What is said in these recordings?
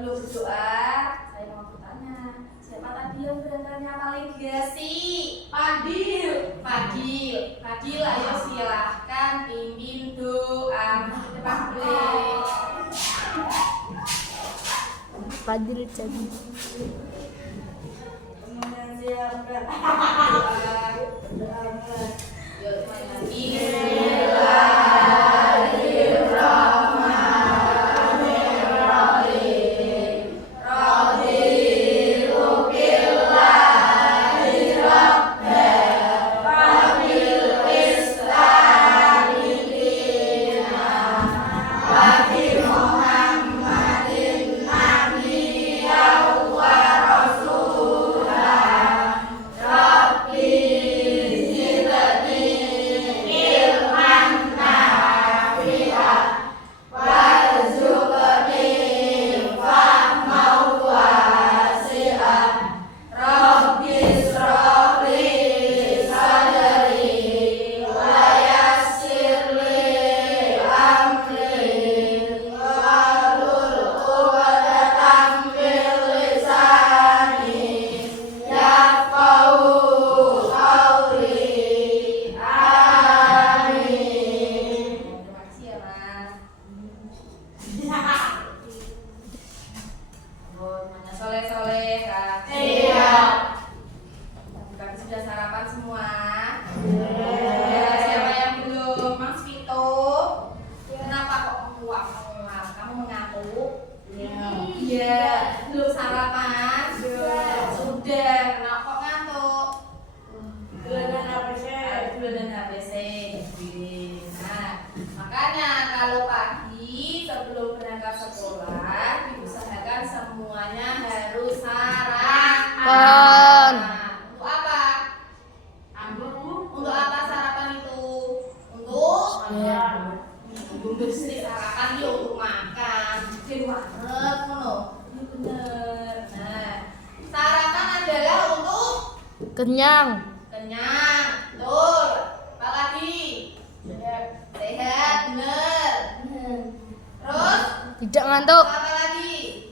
sebelum berdoa, saya mau bertanya, siapa tadi yang berangkatnya paling gasi? Fadil. Fadil, ayo silahkan pimpin doa. Depan boleh. Fadil jadi. Kemudian siapkan doa. Yuk, semuanya. Soleh-soleh kan? Iya. Kami sudah sarapan semua. Ya, siapa yang belum? Mas Vito. Kenapa kok menguap? Kamu mengantuk? Iya. Belum sarapan? Sudah. Kenapa kok ngantuk? Dulanan HPC. Nah, makanya kalau pagi sebelum berangkat sekolah diusahakan semuanya harus sarapan. Untuk apa? Untuk apa sarapan itu? Untuk bersih. Sarapan itu untuk makan. Bikin banget, ngono. Ini bener. Nah, sarapan adalah untuk Kenyang. betul. Apa lagi? Sehat, bener. Terus Tidak ngantuk. apa lagi?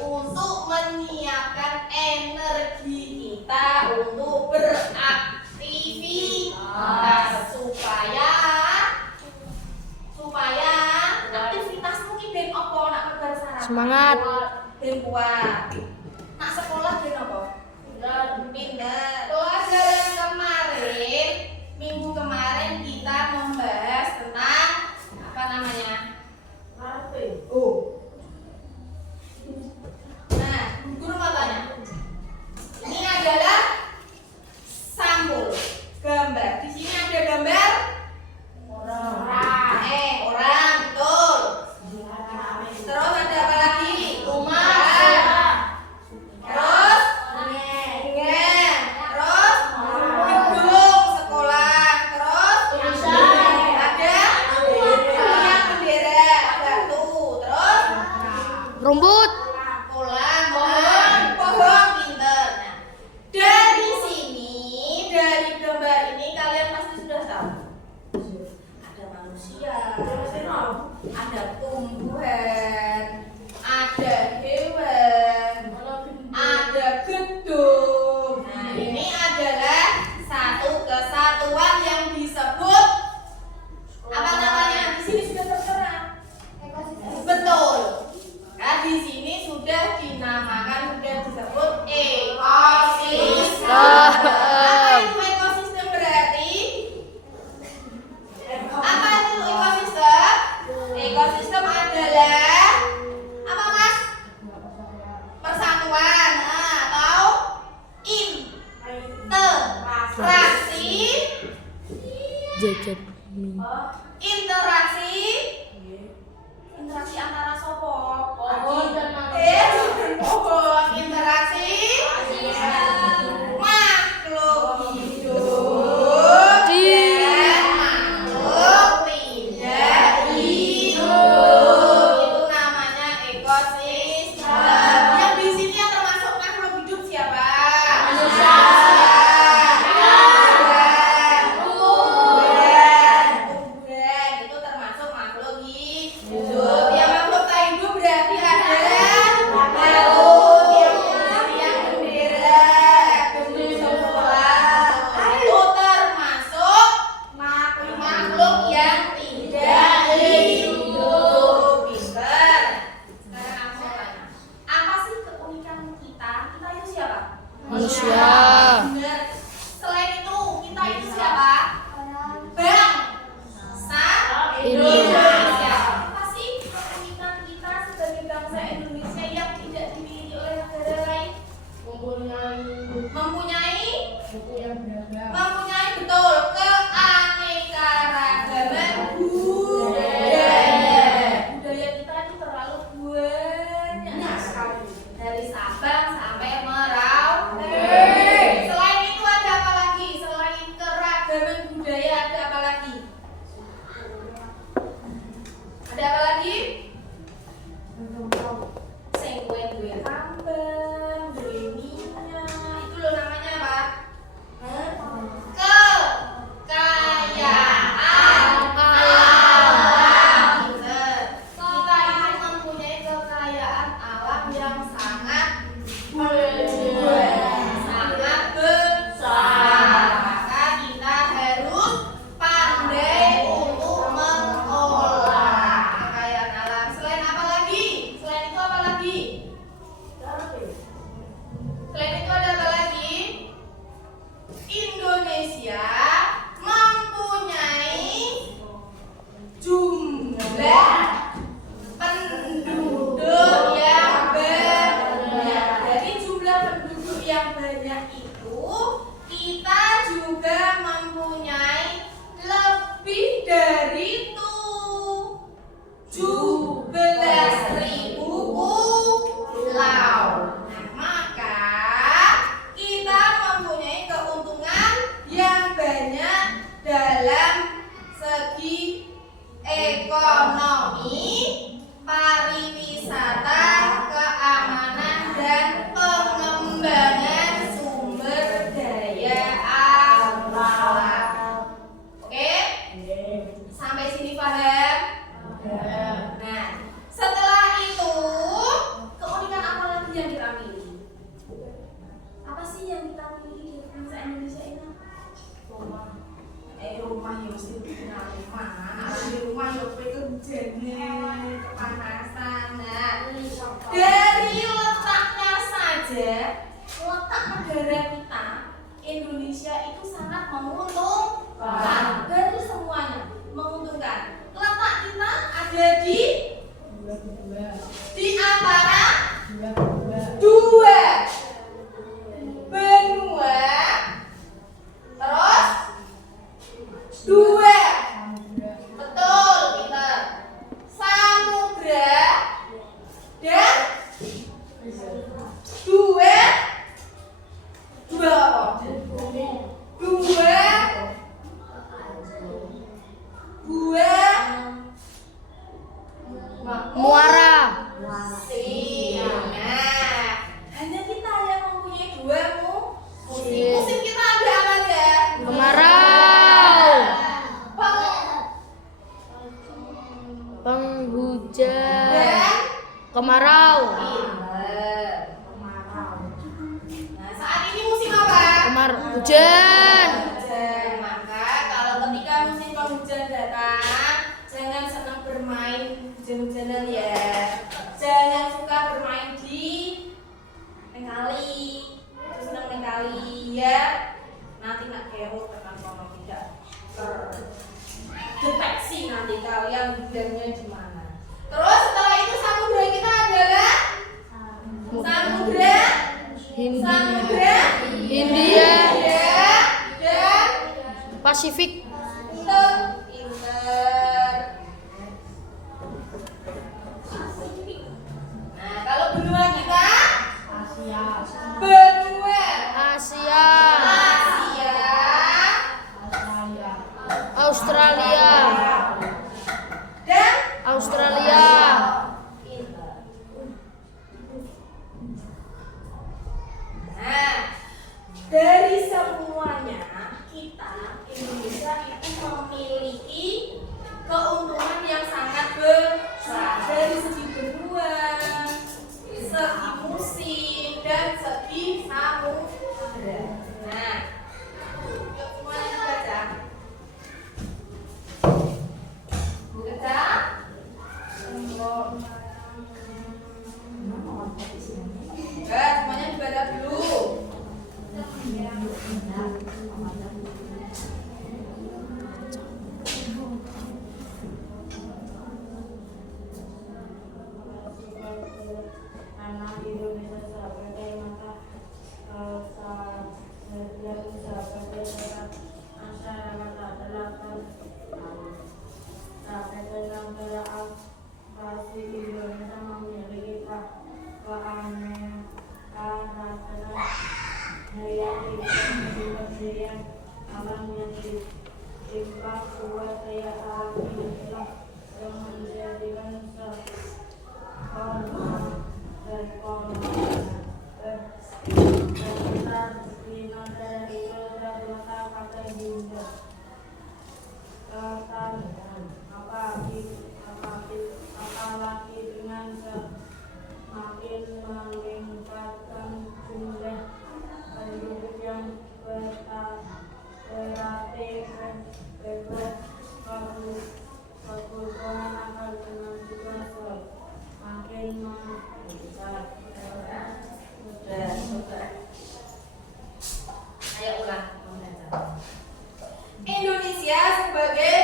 Untuk menyiapkan energi kita untuk beraktivitas supaya aktivitasmu ki ben apa nak merbar sarapan? Semangat. Ben kuat. Nak sekolah ben apa? Pindah. Pelajaran kemarin, minggu kemarin kita membahas tentang apa namanya? Nah, guru mau tanya. Ini adalah sampul gambar. Di sini ada gambar orang, betul. Terus ada apa lagi? Rumah. Terus dengan. Terus gedung sekolah. Terus ada tiang bendera, batu. Terus Rumput. kolam, pohon, pinter. Nah, dari sini, dari gambar ini kalian pasti sudah tahu. Ada manusia, ada tumbuhan, ada hewan, ada gedung. Nah, ini adalah satu kesatuan yang disebut apa namanya? Di sini sudah tertera. Betul. Nah, di sini jadi di antara dua benua, terus dua, betul pintar, samudra dan dua apa? Muara. Nah, hanya kita yang mempunyai dua musim. Musim kita ada apa aja? Kemarau. Peng- Penghujan. dan Kemarau. pinter. Nah, saat ini musim apa? Hujan. Hujan. Maka kalau ketika musim penghujan datang, jangan senang bermain hujan-hujanan ya. Jangan suka bermain di kali. Terus senang neng kali ya. Nanti nak kerut tekan kono tidak terdeteksi nanti kalian hujannya di mana. Terus setelah itu samudra kita adalah samudra Samudra Hindia. dan Pasifik. pinter. Nah, kalau benua kita benua Asia. Asia, Australia. dan Australia. pinter. Nah, dari semuanya kita Indonesia itu memiliki keuntungan yang sangat besar dari segi benua, segi musim, dan segi samudra. Nah, yuk semuanya baca. Baca. Semuanya dibaca dulu. Anak Indonesia sebagai mata sebagai masyarakat adalah negara asli Indonesia memiliki keanekaragaman hayati alam yang ditimpa kuat daya alam inilah yang menjadikan apalagi dengan semakin meningkatkan jumlah penduduk yang berarti kebutuhan akan dengan juga semakin meningkat. Sudah. Ayo ulang. Indonesia sebagai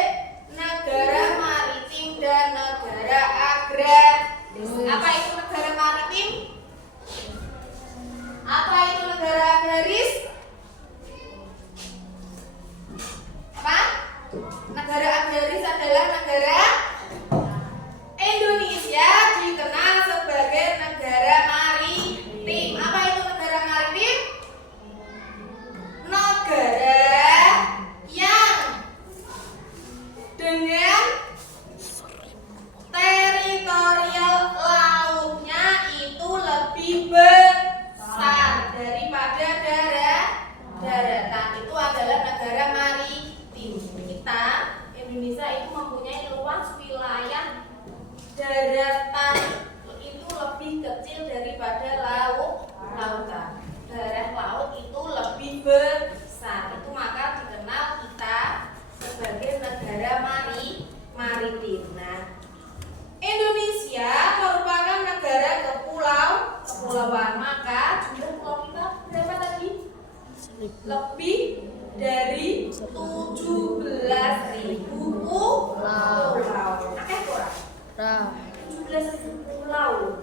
negara maritim dan negara agraris. Apa itu negara maritim? Apa itu negara agraris? Apa? Negara agraris adalah negara Indonesia dikenal sebagai negara maritim. Apa itu negara maritim? Negara yang dengan teritorial lautnya itu lebih besar daripada daratan. Itu adalah negara maritim. Kita Indonesia itu mempunyai luas wilayah daratan itu lebih kecil daripada lautan. Daerah laut itu lebih besar. Itu maka dikenal kita sebagai negara maritim. Nah, Indonesia merupakan negara kepulauan. Maka jumlah pulau kita berapa tadi? Lebih dari 17.000 pulau. Oke, kurang. Ada. 17.000 pulau.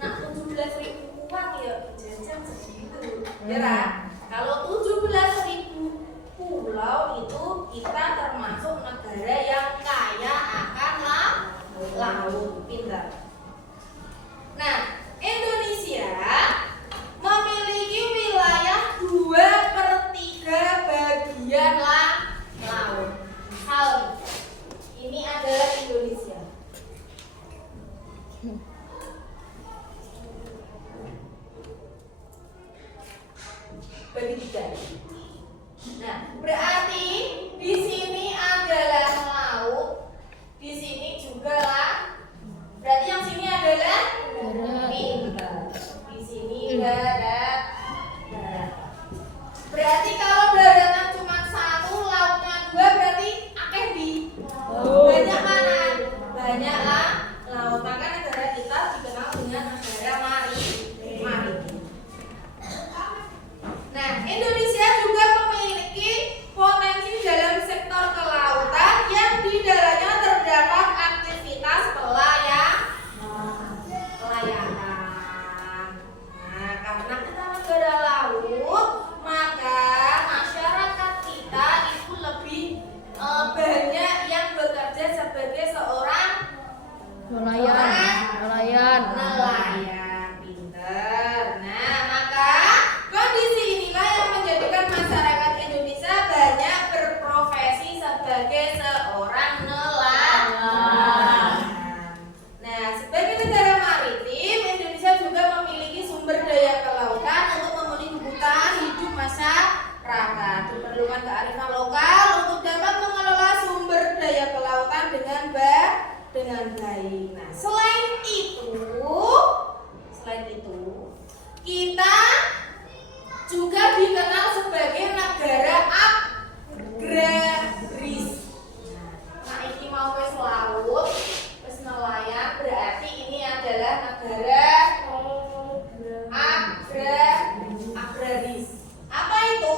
Nah, 17.000 uang ya jajan segitu. Ya kan? Kalau 17.000 pulau itu kita termasuk negara yang kaya akan laut. Pintar. Nah, Indonesia memiliki wilayah 2/3 bagian laut. Misal ini adalah Indonesia. Bagi 3. Nah, berarti di sini adalah laut, di sini juga berarti yang sini adalah darat. Di sini darat. Berarti kalau daratan cuma 1, lautnya 2, berarti akeh di banyak mana? Banyak laut. Maka negara kita dikenal dengan negara maritim. Nah, Indonesia juga memiliki potensi dalam sektor kelautan yang di dalamnya terdapat aktivitas pelayaran. Nah, karena kita negara laut, maka masyarakat kita itu lebih banyak yang bekerja sebagai seorang Nelayan. Pinter. Nah, maka kondisi inilah yang menjadikan masyarakat Indonesia banyak berprofesi sebagai seorang nelayan. Nah, sebagai negara maritim, Indonesia juga memiliki sumber daya kelautan untuk memenuhi kebutuhan hidup masyarakat. Diperlukan kearifan lokal untuk dapat mengelola sumber daya kelautan dengan baik. Nah, selain itu, kita juga dikenal sebagai negara agraris. Nah, ini mau wis laut, wis nelayan, berarti ini adalah negara agraris. Apa itu?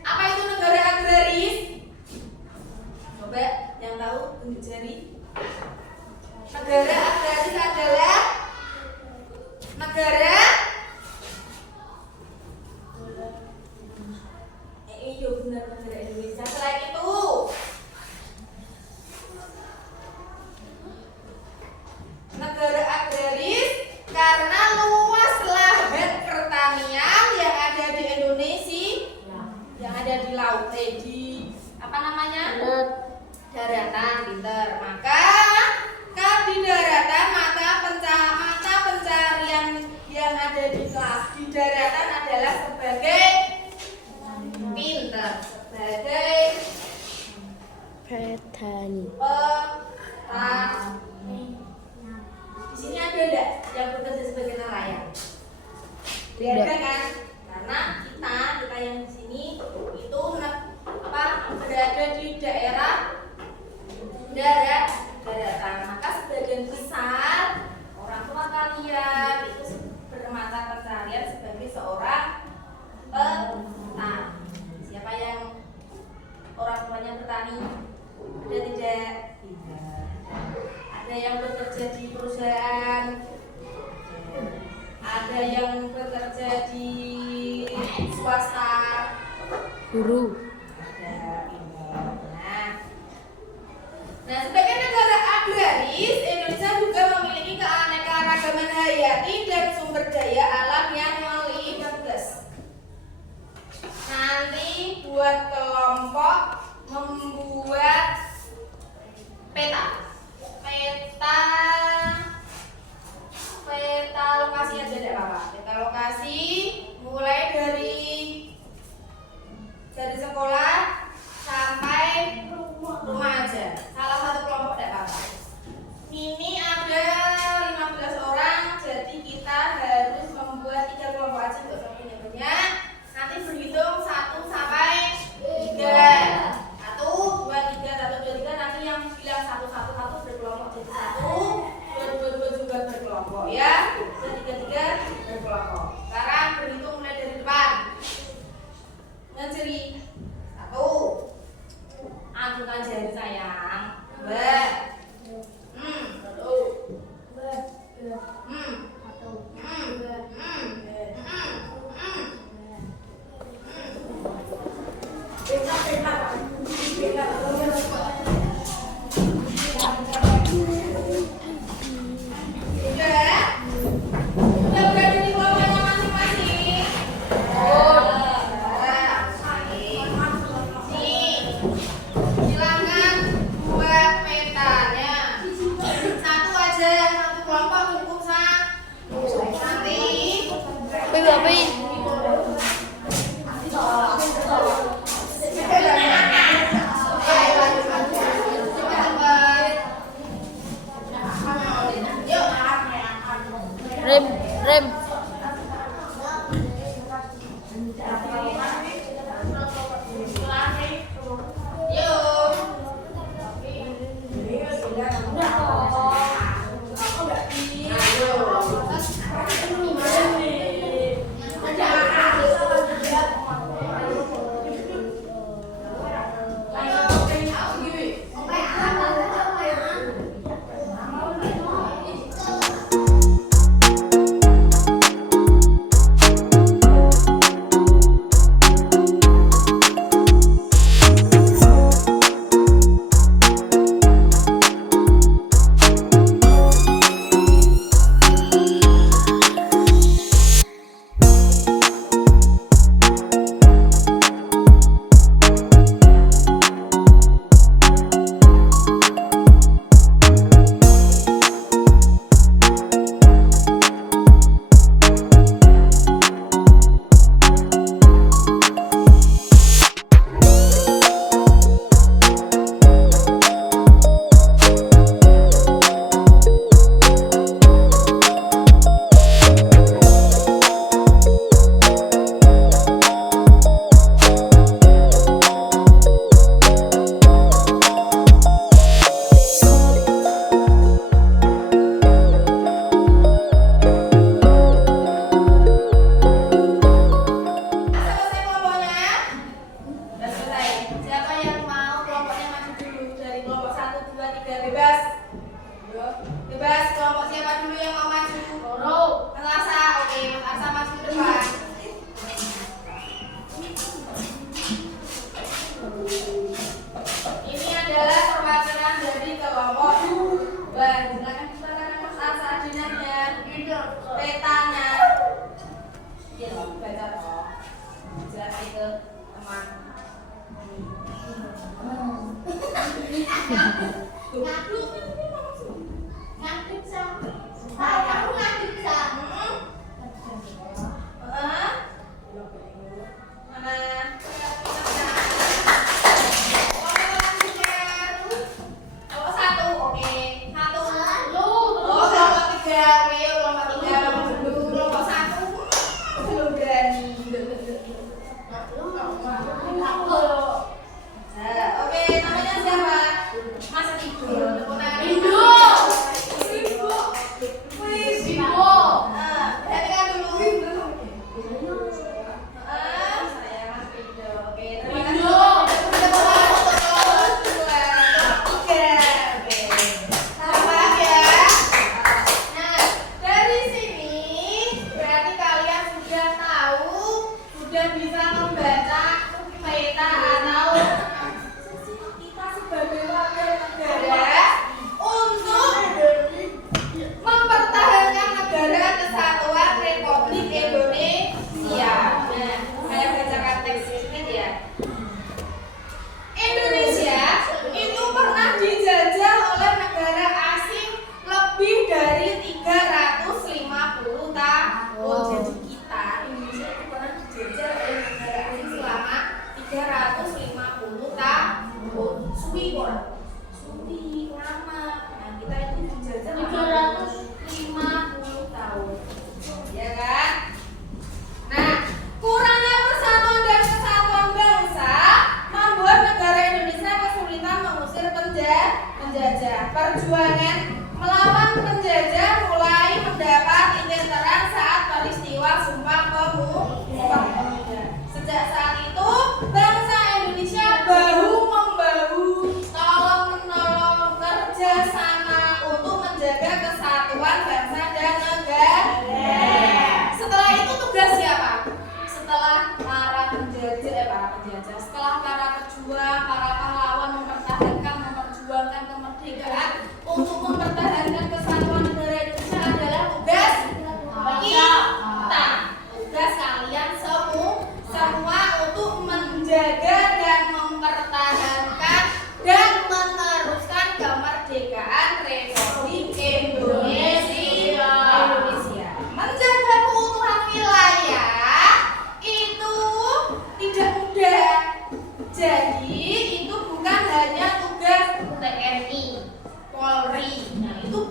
Apa itu negara agraris? Coba yang tahu tunjuk jari. Negara agraris adalah negara benar negara Indonesia. Selain itu, negara agraris karena luas lahan pertanian yang ada di Indonesia, yang ada di laut, di apa namanya? Daratan, pinter. Maka di daratan mata pencarian yang ada di daratan adalah sebagai pinter, sebagai Petani. petani. Di sini ada enggak yang bekerja sebagai nelayan? Tidak. Ada kan? Karena kita yang di sini itu berada di daerah daratan. Maka sebagian besar orang tua kalian itu bermata pencarian sebagai seorang petani. Siapa yang orang tuanya bertani? Ada tidak? Tidak. Ada yang bekerja di perusahaan, ada yang bekerja di swasta, Guru. Nah, sebagai negara agraris, Indonesia juga memiliki keanekaragaman hayati dan sumber daya alam yang melimpah. Nanti buat kelompok membuat peta lokasi aja deh Bapak. Peta lokasi mulai dari sekolah sampai rumah aja. Salah satu kelompok deh Bapak. Ini ada 15 orang, jadi kita harus membuat 3 kelompok aja, nggak usah banyak-banyak. Nanti berhitung 1 sampai 3. 1, 2, 3, 1, 2, 3. Nanti yang bilang 1, 1, 1 berkelompok jadi 1, 2, 2, 2 juga berkelompok ya. 3, 3 berkelompok. Sekarang berhitung mulai dari depan. Ngejeri 1. Acungkan jari sayang. 2, Bapi. Rem, rem.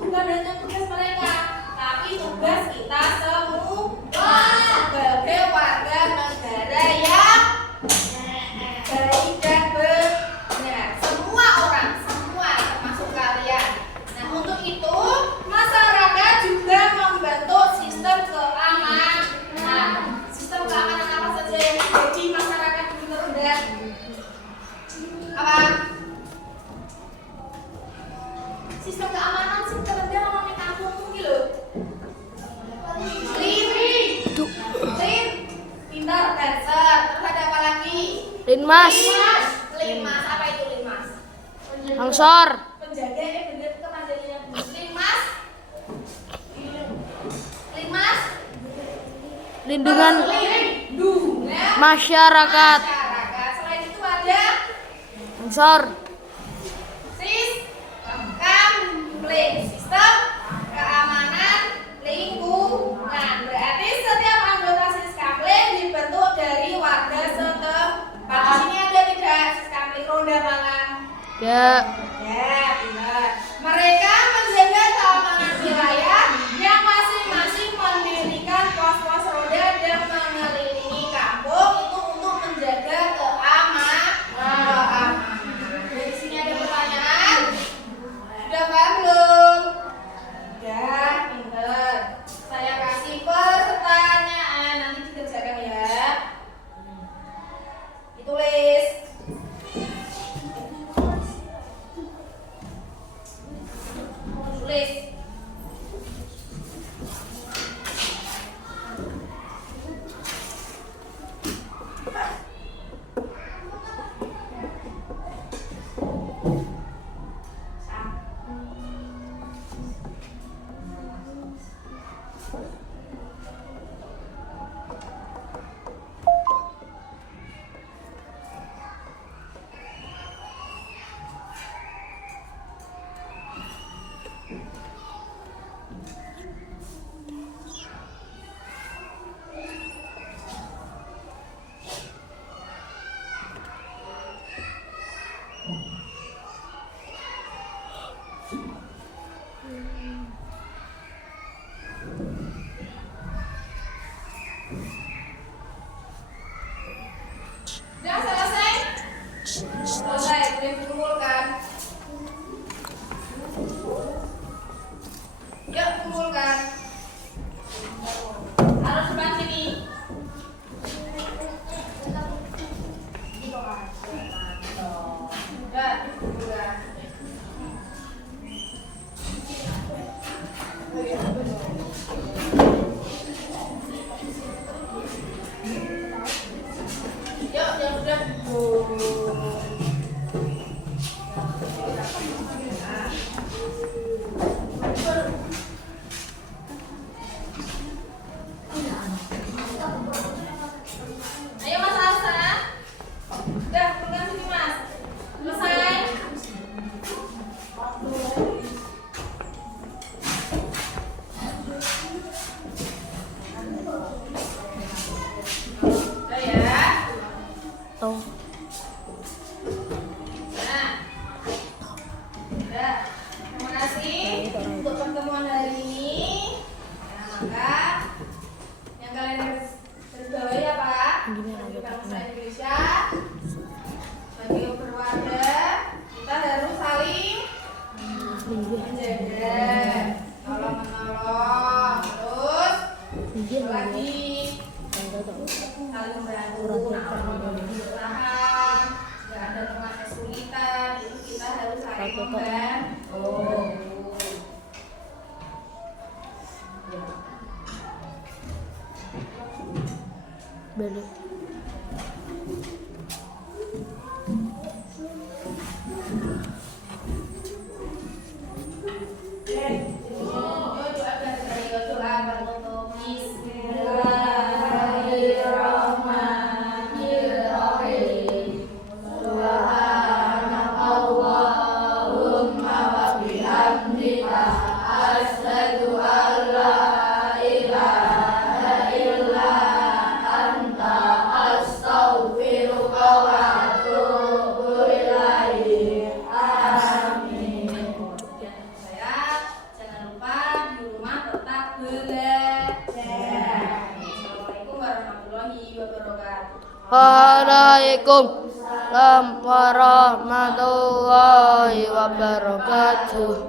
bukan hanya tugas mereka, tapi tugas kita semua sebagai warga negara yang baik dan benar. Semua orang, semua termasuk kalian. Nah, untuk itu masyarakat juga membentuk sistem keamanan. Sistem keamanan apa saja yang jadi masyarakat di rendah? Apa? Sistem keamanan sih terendah ngomongin kampungmu gitu loh. Lin, pintar, dancer. Terus ada apa lagi? Linmas, Linmas, apa itu linmas? longsor, Penjaga, bener kepanjangannya bener. Linmas, linmas, lindungan perlindungan masyarakat, Selain itu ada longsor, sistem keamanan lingkungan. Berarti setiap anggota Siskamling dibentuk dari warga setempat. Di sini ada tidak Siskamling Ronda Malang? ya, Ya, benar. Mereka menjaga keamanan wilayah yang masing-masing mendirikan pos-pos roda dan mengelilingi kampung itu untuk menjaga keamanan. Di sini ada pertanyaan. Sudah paham belum? Sudah, pinter. Saya kasih pertanyaan, nanti dikerjakan ya. Ditulis. Tulis. Sudah selesai? Selesai, boleh dikumpulkan. Yuk, kumpulkan. Taruh depan sini. Sudah, kumpulkan. Yuk, yang sudah. Ayo Mas Alsa. Udah, kumpulkan sini Mas. Selesai. Udah ya. oh, Nah, udah. Terima kasih untuk pertemuan hari ini. Nah, maka yang kalian harus garis apa? Sebagai bangsa Indonesia, sebagai berwarga, kita harus saling menjaga, tolong menolong, terus apa lagi saling membantu. Nah, kalau kesalahan, nggak ada pernah kesulitan, itu kita harus saling membantu. balik. Asyhadu an la ilaha illa anta Waalaikumsalam warahmatullahi wabarakatuh.